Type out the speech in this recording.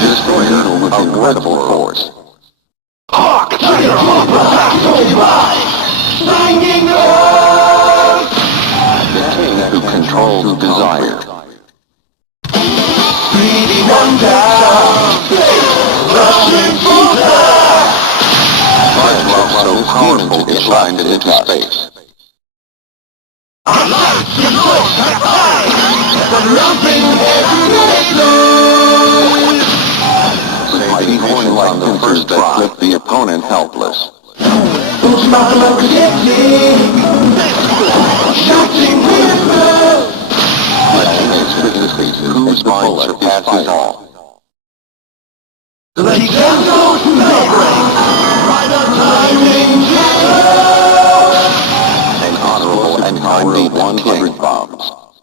Destroyer with incredible force. Hawk! Trigger! Banging earth! The king who controls desire. Speedy wonder! Rushing future! Large love so powerful it blinded into space. Our lives can look at high! The lumping The mighty horn-like the first that flipped the opponent helpless. Shooting missiles! Whose mind surpasses all. Let it go to daybreak! By the timing An honorable and kindly 100 bombs.